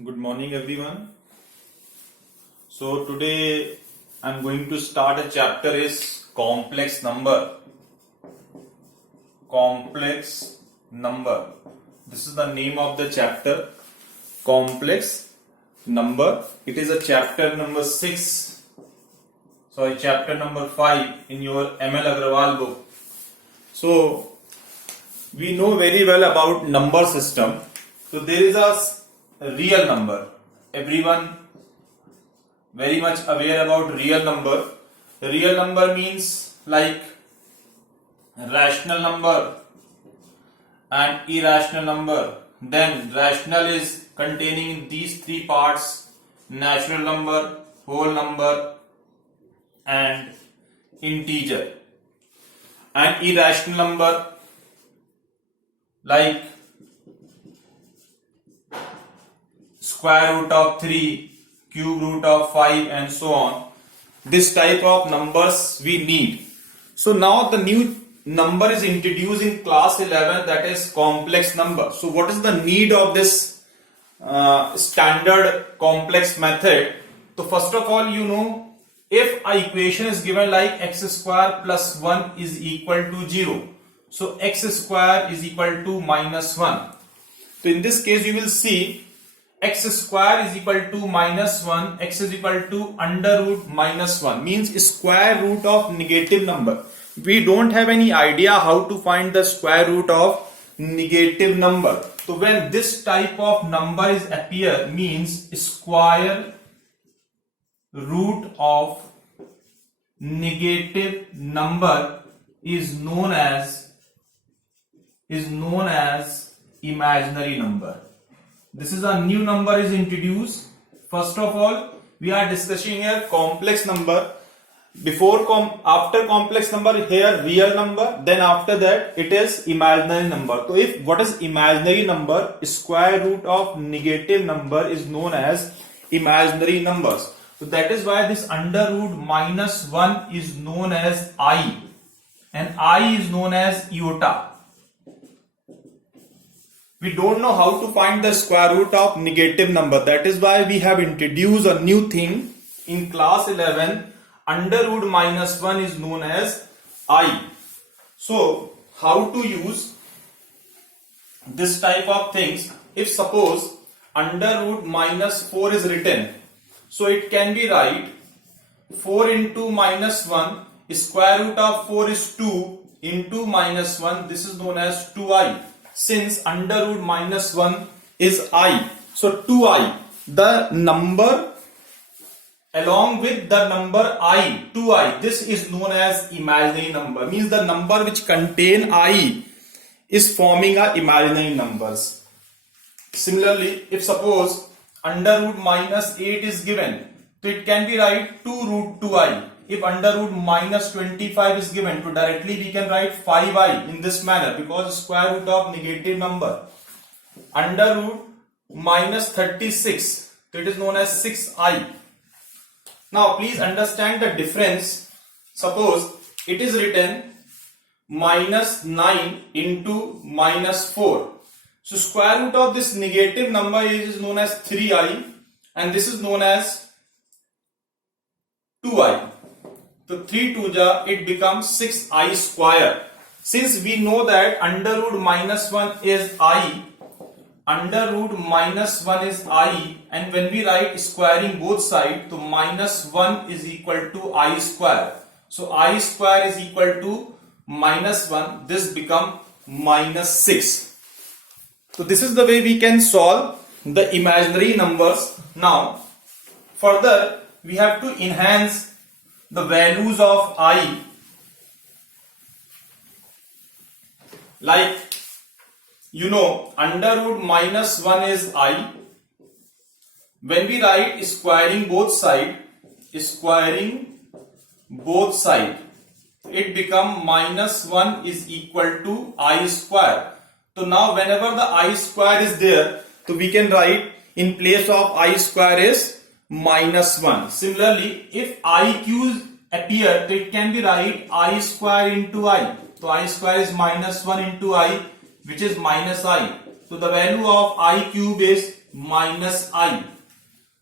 Good morning everyone. So today I'm going to start a chapter is complex number. Complex number. This is the name of the chapter. Complex number. It is a chapter number 6. Sorry, chapter number 5 in your ML Agrawal book. So we know very well about number system. So there is a real number. Everyone very much aware about real number. Real number means like rational number and irrational number. Then rational is containing these three parts: natural number, whole number and integer. And irrational number like square root of 3, cube root of 5 and so on. This type of numbers we need. So now the new number is introduced in class 11, that is complex number. So what is the need of this standard complex method? So first of all, you know, if a equation is given like x square plus 1 is equal to 0. So x square is equal to minus 1. So in this case you will see x square is equal to minus 1, x is equal to under root minus 1, means square root of negative number. We don't have any idea how to find the square root of negative number. So when this type of number is appear, means square root of negative number is known as imaginary number. This is a new number is introduced. First of all, we are discussing here complex number. After complex number, here real number. Then after that, it is imaginary number. So if what is imaginary number? Square root of negative number is known as imaginary numbers. So that is why this under root minus 1 is known as I, and I is known as iota. We don't know how to find the square root of negative number. That is why we have introduced a new thing in class 11. Under root minus 1 is known as I. So how to use this type of things? If suppose under root minus 4 is written, so it can be right 4 into minus 1, square root of 4 is 2 into minus 1, this is known as 2i. Since under root minus 1 is I, so 2i, the number along with the number I, 2i, this is known as imaginary number, means the number which contain I is forming a imaginary numbers. Similarly, if suppose under root minus 8 is given, so it can be right 2 root 2i. If under root minus 25 is given, so directly we can write 5i in this manner, because square root of negative number. Under root minus 36, so it is known as 6i. Now please understand the difference. Suppose it is written minus 9 into minus 4. So square root of this negative number is known as 3i, and this is known as 2i. So 3 2 ja, it becomes 6i square. Since we know that under root minus 1 is I, under root minus 1 is I, and when we write squaring both sides, so minus 1 is equal to I square. So I square is equal to minus 1, this become minus 6. So this is the way we can solve the imaginary numbers. Now further we have to enhance the values of I, like you know under root minus 1 is I. When we write squaring both sides, it become minus 1 is equal to I square. So now whenever the I square is there, so we can write in place of I square is minus 1. Similarly, if IQs appear, so it can be right I square into I. So I square is minus 1 into I, which is minus I. So the value of I cube is minus I.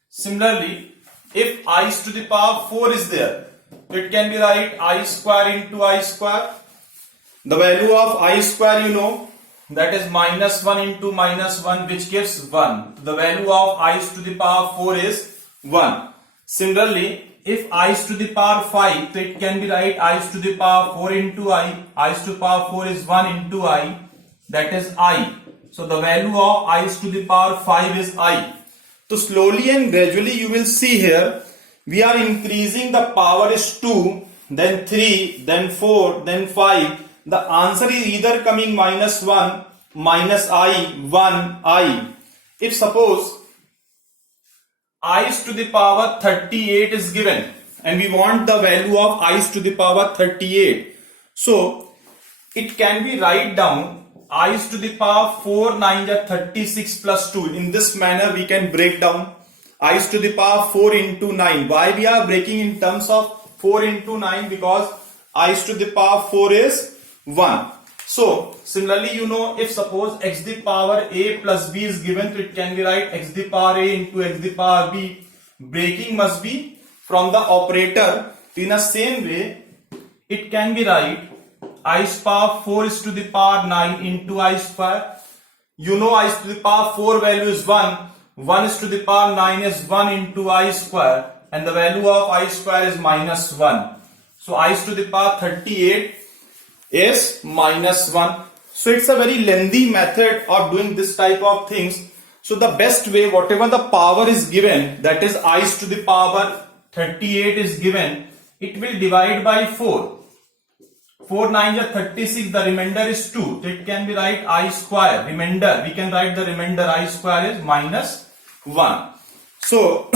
Similarly, if I is to the power 4 is there, it can be right I square into I square. The value of I square you know, that is minus 1 into minus 1, which gives 1. The value of I is to the power 4 is 1. Similarly, if I is to the power 5, so it can be right I is to the power 4 into I is to the power 4 is 1 into I, that is I. So the value of I is to the power 5 is I. So slowly and gradually you will see here, we are increasing the power is 2, then 3, then 4, then 5. The answer is either coming minus 1, minus I, 1, I. If suppose I is to the power 38 is given and we want the value of I is to the power 38. So it can be write down I is to the power 4 9 is 36 plus 2. In this manner we can break down I is to the power 4 into 9. Why we are breaking in terms of 4 into 9? Because I is to the power 4 is 1. So similarly you know, if suppose x to the power a plus b is given, so it can be right x to the power a into x to the power b. Breaking must be from the operator. In the same way it can be right I is power 4 is to the power 9 into I square. You know I is to the power 4 value is 1. 1 is to the power 9 is 1 into I square, and the value of I square is minus 1. So I is to the power 38 is minus 1. So it's a very lengthy method of doing this type of things. So the best way, whatever the power is given, that is I is to the power 38 is given, it will divide by 4. 4 9 is 36, the remainder is 2. So it can be right I square. Remainder, we can write the remainder I square is minus 1. So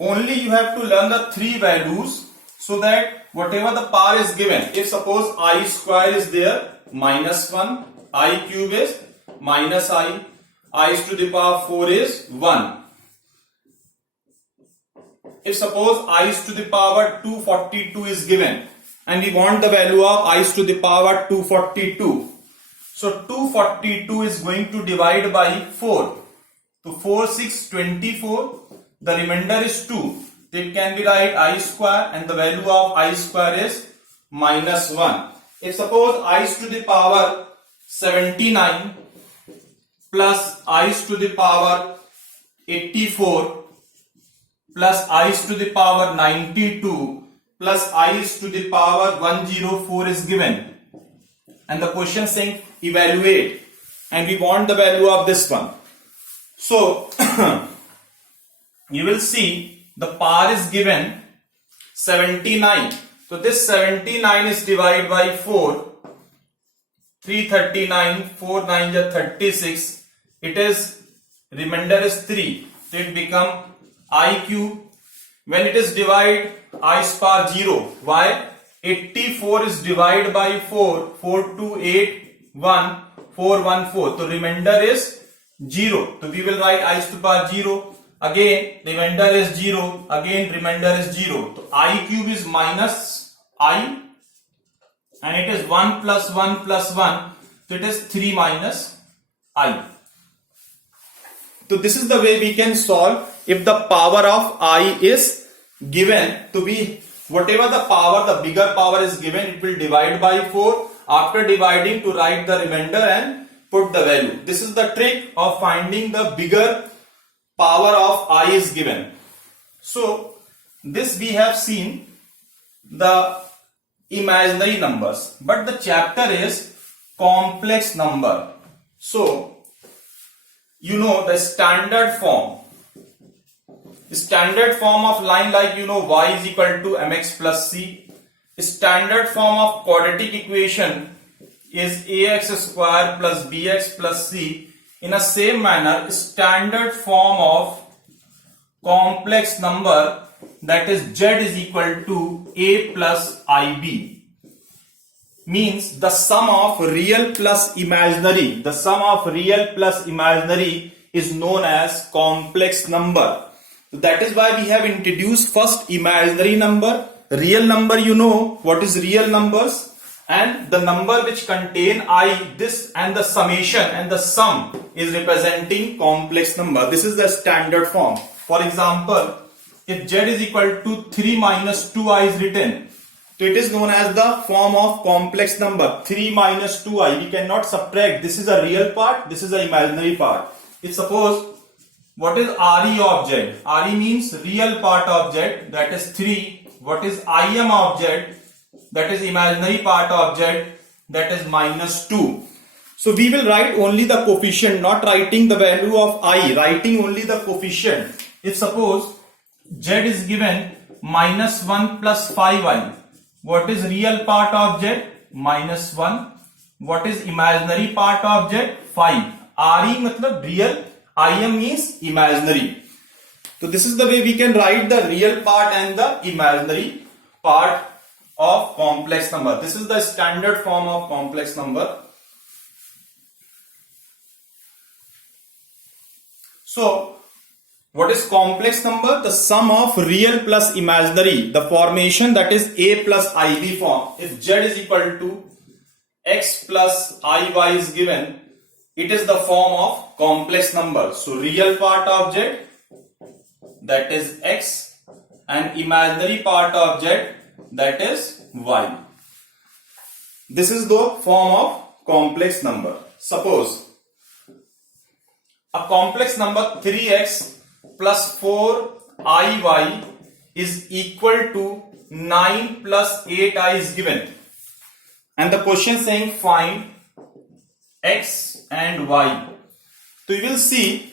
only you have to learn the three values, so that whatever the power is given, if suppose I square is there, minus 1, I cube is minus I is to the power 4 is 1. If suppose I is to the power 242 is given and we want the value of I is to the power 242. So 242 is going to divide by 4. So 4 6 24. The remainder is 2. It can be right I square, and the value of I square is minus 1. If suppose I is to the power 79 plus I is to the power 84 plus I is to the power 92 plus I is to the power 104 is given, and the question saying evaluate, and we want the value of this one. So you will see the power is given 79. So this 79 is divided by 4. 339, 4 9 is 36. It is remainder is 3. So it become I cube. When it is divided, I is power 0. Why? 84 is divided by 4. 4 2 8 1 4 1 4. So remainder is 0. So we will write I is to power 0. Again remainder is 0. Again remainder is 0. So I cube is minus I, and it is 1 plus 1 plus 1. So it is 3 minus I. So this is the way we can solve if the power of I is given to be whatever the power, the bigger power is given, it will divide by 4. After dividing, to write the remainder and put the value. This is the trick of finding the bigger power of I is given. So this we have seen the imaginary numbers, but the chapter is complex number. So you know the standard form of line, like you know y is equal to mx plus c. Standard form of quadratic equation is ax square plus bx plus c. In a same manner, standard form of complex number, that is z is equal to a plus ib, means the sum of real plus imaginary. The sum of real plus imaginary is known as complex number. That is why we have introduced first imaginary number. Real number, you know what is real numbers, and the number which contain I, this and the summation and the sum is representing complex number. This is the standard form. For example, if z is equal to 3 minus 2i is written, so it is known as the form of complex number. 3 minus 2i, we cannot subtract. This is a real part, this is an imaginary part. If suppose, what is RE of z? RE means real part of z, that is 3. What is IM of z? That is imaginary part of z, that is minus 2. So we will write only the coefficient, not writing the value of I, writing only the coefficient. If suppose z is given minus 1 plus 5i, what is real part of z? Minus 1. What is imaginary part of z? 5. RE matlab real, IM means imaginary. So this is the way we can write the real part and the imaginary part of complex number. This is the standard form of complex number. So what is complex number? The sum of real plus imaginary, the formation, that is A plus IB form. If z is equal to x plus iy is given, it is the form of complex number. So real part of z, that is x, and imaginary part of z, that is y. This is the form of complex number. Suppose a complex number 3x plus 4iy is equal to 9 plus 8i is given, and the question saying find x and y. So you will see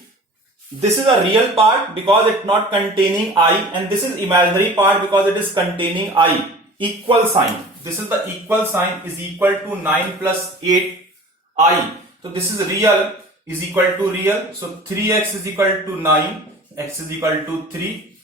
this is a real part because it's not containing I, and this is imaginary part because it is containing I. Equal sign. This is the equal sign, is equal to 9 plus 8i. So this is real is equal to real. So 3x is equal to 9, x is equal to 3.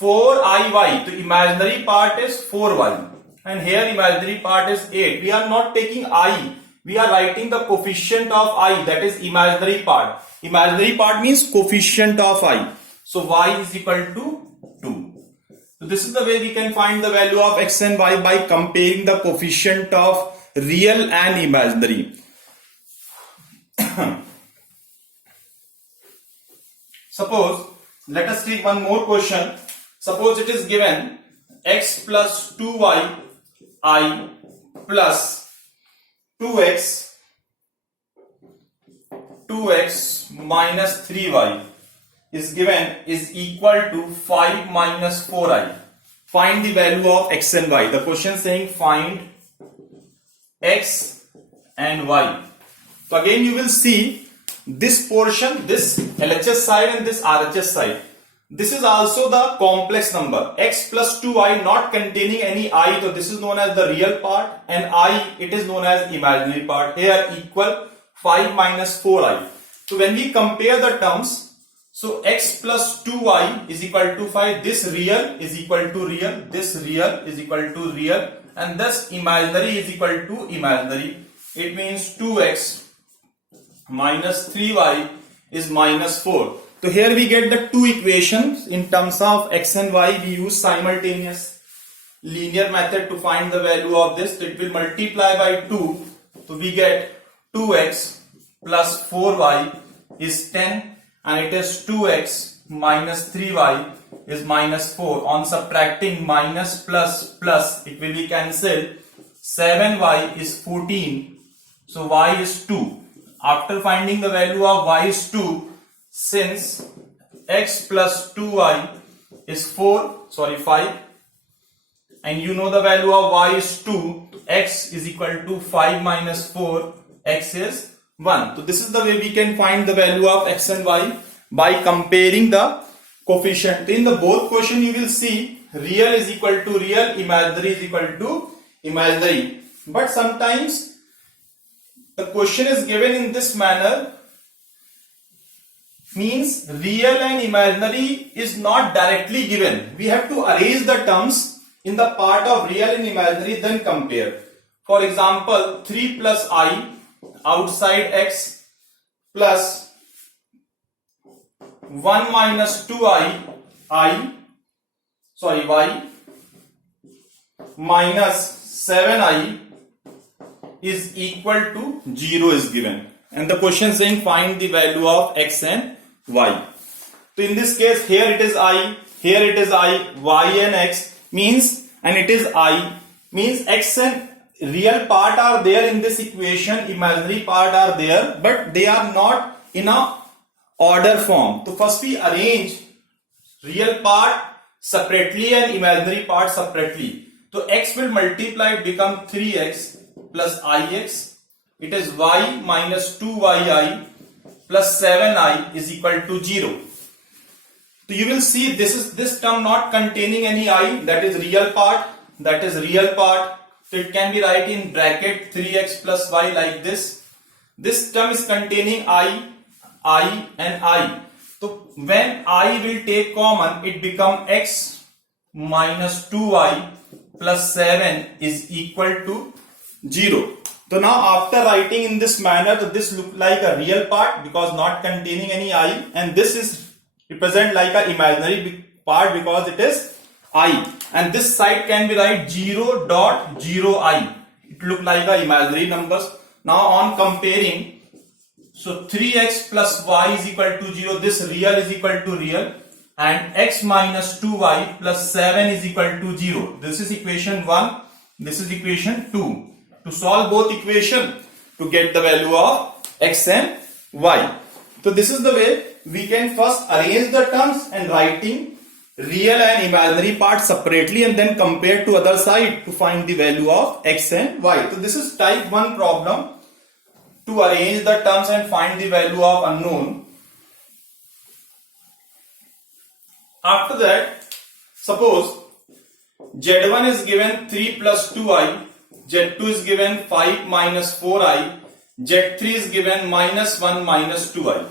4iy, the imaginary part is 4y, and here imaginary part is 8. We are not taking I, we are writing the coefficient of I, that is imaginary part. Imaginary part means coefficient of I. So y is equal to 2. So this is the way we can find the value of x and y by comparing the coefficient of real and imaginary. Suppose, let us take one more question. Suppose it is given x plus 2y I plus 2x minus 3y is given is equal to 5 minus 4i. Find the value of x and y. The question saying find x and y. So again you will see this portion, this LHS side and this RHS side. This is also the complex number. X plus 2i not containing any I, so this is known as the real part, and I, it is known as imaginary part. Here equal 5 minus 4i. So when we compare the terms, so x plus 2y is equal to 5, this real is equal to real, this real is equal to real, and this imaginary is equal to imaginary. It means 2x minus 3y is minus 4. So here we get the two equations. In terms of x and y, we use simultaneous linear method to find the value of this. So it will multiply by 2. So we get 2x plus 4y is 10, and it is 2x minus 3y is minus 4. On subtracting minus plus plus, it will be cancelled. 7y is 14. So y is 2. After finding the value of y is 2, since x plus 2y is 5, and you know the value of y is 2, x is equal to 5 minus 4, x is 1. So this is the way we can find the value of x and y by comparing the coefficient. In the both question you will see real is equal to real, imaginary is equal to imaginary. But sometimes the question is given in this manner, means real and imaginary is not directly given. We have to arrange the terms in the part of real and imaginary, then compare. For example, 3 plus I outside x plus 1 minus 2i y minus 7i is equal to 0 is given. And the question saying find the value of x and y. So in this case, here it is I, here it is I, y and x means, and it is I, means x and real part are there in this equation, imaginary part are there, but they are not in a order form. So first we arrange real part separately and imaginary part separately. So x will multiply, become 3x plus ix. It is y minus 2yi plus 7i is equal to 0. So you will see this term not containing any I, that is real part, that is real part. So it can be write in bracket 3x plus y like this. This term is containing I and I. So when I will take common, it become x minus 2y plus 7 is equal to 0. So now after writing in this manner, this look like a real part because not containing any I, and this is represent like a imaginary part because it is I, and this side can be write 0.0i. It look like a imaginary numbers. Now on comparing, so 3x plus y is equal to 0, this real is equal to real, and x minus 2y plus 7 is equal to 0. This is equation 1, this is equation 2. To solve both equation to get the value of x and y. So this is the way we can first arrange the terms and writing real and imaginary part separately and then compare to other side to find the value of x and y. So this is type 1 problem, to arrange the terms and find the value of unknown. After that, suppose z1 is given 3 plus 2i, z2 is given 5 minus 4i, z3 is given minus 1 minus 2i.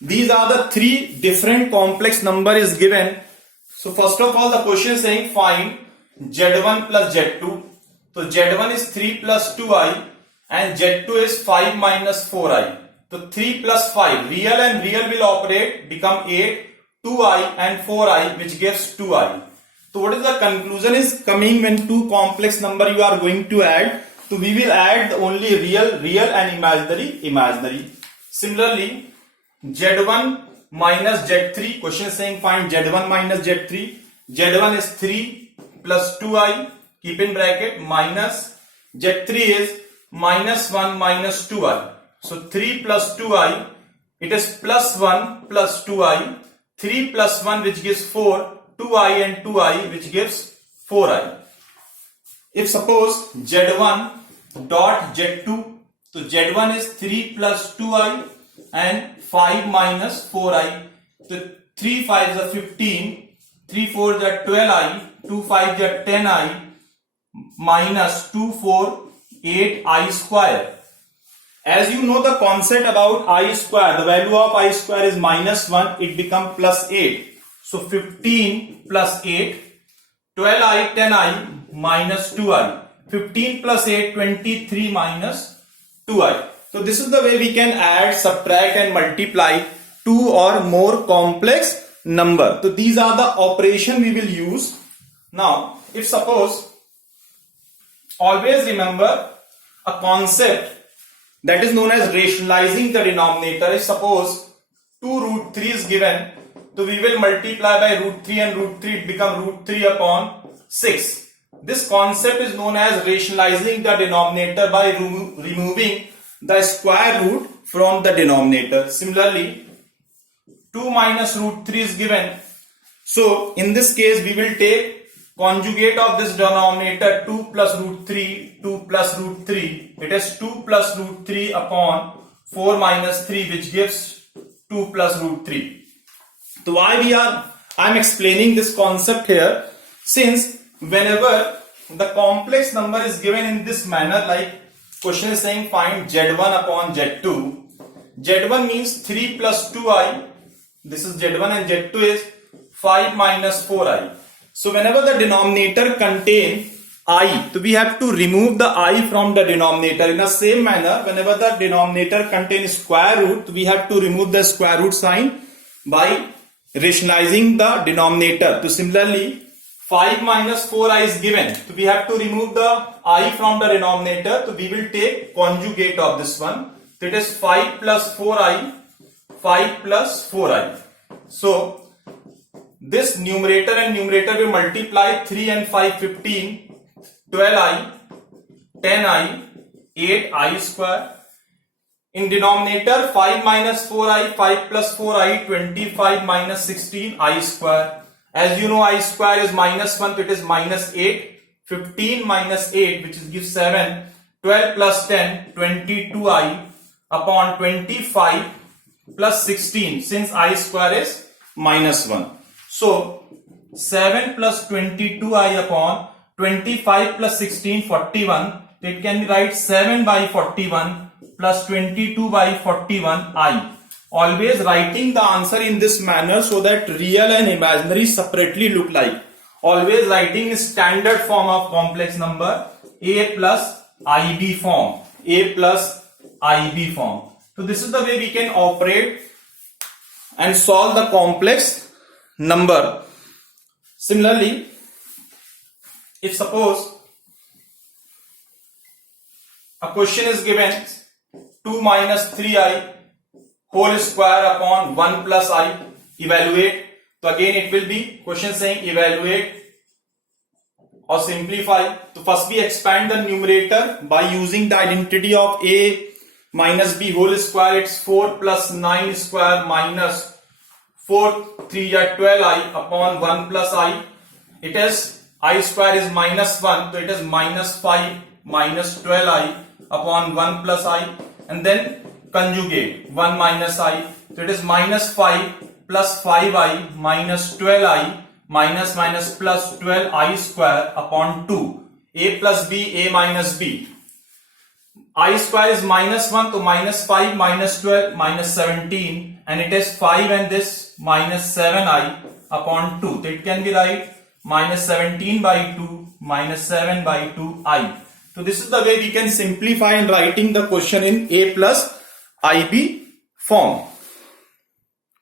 These are the three different complex number is given. So first of all, the question is saying find z1 plus z2. So z1 is 3 plus 2i and z2 is 5 minus 4i. So 3 plus 5, real and real will operate, become 8, 2i and 4i, which gives 2i. So what is the conclusion is coming when two complex number you are going to add? So we will add only real and imaginary. Similarly, z1 minus z3, question is saying find z1 minus z3. z1 is 3 plus 2i, keep in bracket, minus z3 is minus 1 minus 2i. So 3 plus 2i, it is plus 1 plus 2i, 3 plus 1 which gives 4, 2i and 2i which gives 4i. If suppose z1 dot z2, so z1 is 3 plus 2i and 5 minus 4i. So 3 5s are 15, 3 4s are 12i, 2 5s are 10i, minus 2 4 8i square. As you know the concept about I square, the value of I square is minus 1, it becomes plus 8. So 15 plus 8, 12i, 10i, minus 2i. 15 plus 8, 23 minus 2i. So this is the way we can add, subtract and multiply two or more complex number. So these are the operation we will use. Now, if suppose, always remember a concept that is known as rationalizing the denominator. If suppose 2 root 3 is given, so we will multiply by root 3 and root 3 it become root 3 upon 6. This concept is known as rationalizing the denominator by removing the square root from the denominator. Similarly, 2 minus root 3 is given. So in this case we will take conjugate of this denominator 2 plus root 3, 2 plus root 3. It is 2 plus root 3 upon 4 minus 3 which gives 2 plus root 3. So why I am explaining this concept here, since whenever the complex number is given in this manner, like question is saying find z1 upon z2. z1 means 3 plus 2i, this is z1, and z2 is 5 minus 4i. So whenever the denominator contain I, so we have to remove the I from the denominator. In the same manner, whenever the denominator contains square root, we have to remove the square root sign by rationalizing the denominator. So similarly, 5 minus 4i is given. So we have to remove the I from the denominator. So we will take conjugate of this one. So it is 5 plus 4i. 5 plus 4i. So this numerator and numerator will multiply. 3 and 5 15. 12i. 10i. 8i square. In denominator 5 minus 4i. 5 plus 4i. 25 minus 16 I square. As you know, I square is minus 1, so it is minus 8. 15 minus 8, which gives 7. 12 plus 10, 22i upon 25 plus 16, since I square is minus 1. So, 7 plus 22i upon 25 plus 16, 41. It can be write 7 by 41 plus 22 by 41i. Always writing the answer in this manner so that real and imaginary separately look like. Always writing is standard form of complex number, a plus ib form. A plus ib form. So this is the way we can operate and solve the complex number. Similarly, if suppose a question is given 2 minus 3i whole square upon 1 plus I, evaluate. So again it will be question saying evaluate or simplify. So first we expand the numerator by using the identity of a minus b whole square. It's 4 plus 9 square minus 4 3 are 12i upon 1 plus I. It is I square is minus 1, so it is minus 5 minus 12i upon 1 plus I, and then conjugate 1 minus I, so it is minus 5 plus 5i minus 12i minus plus 12i square upon 2. A plus b, a minus b. I square is minus 1, so minus 5 minus 12 minus 17, and it is 5 and this minus 7i upon 2. So it can be right minus 17 by 2 minus 7 by 2i. So this is the way we can simplify in writing the question in a plus IB form.